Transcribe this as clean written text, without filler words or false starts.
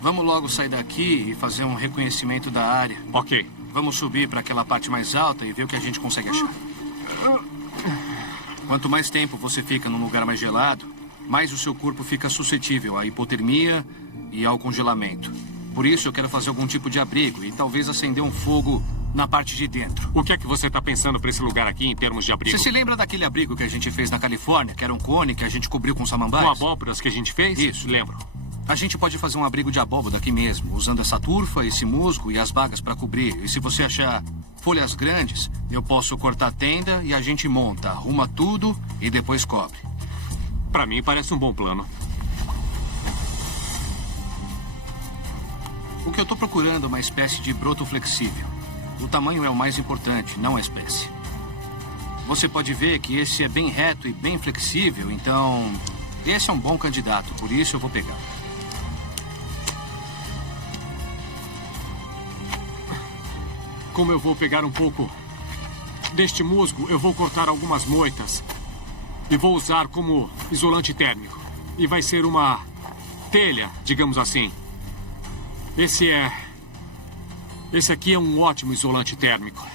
Vamos logo sair daqui e fazer um reconhecimento da área. Ok. Vamos subir para aquela parte mais alta e ver o que a gente consegue achar. Quanto mais tempo você fica num lugar mais gelado, mais o seu corpo fica suscetível à hipotermia e ao congelamento. Por isso, eu quero fazer algum tipo de abrigo e talvez acender um fogo na parte de dentro. O que é que você está pensando para esse lugar aqui em termos de abrigo? Você se lembra daquele abrigo que a gente fez na Califórnia, que era um cone que a gente cobriu com samambaias? Com abóboras que a gente fez? Isso. Lembro. A gente pode fazer um abrigo de abóbora aqui mesmo, usando essa turfa, esse musgo e as bagas para cobrir. E se você achar folhas grandes, eu posso cortar a tenda e a gente monta, arruma tudo e depois cobre. Para mim parece um bom plano. O que eu estou procurando é uma espécie de broto flexível. O tamanho é o mais importante, não a espécie. Você pode ver que esse é bem reto e bem flexível, então esse é um bom candidato, por isso eu vou pegar. Como eu vou pegar um pouco deste musgo, eu vou cortar algumas moitas e vou usar como isolante térmico. E vai ser uma telha, digamos assim. Esse aqui é um ótimo isolante térmico.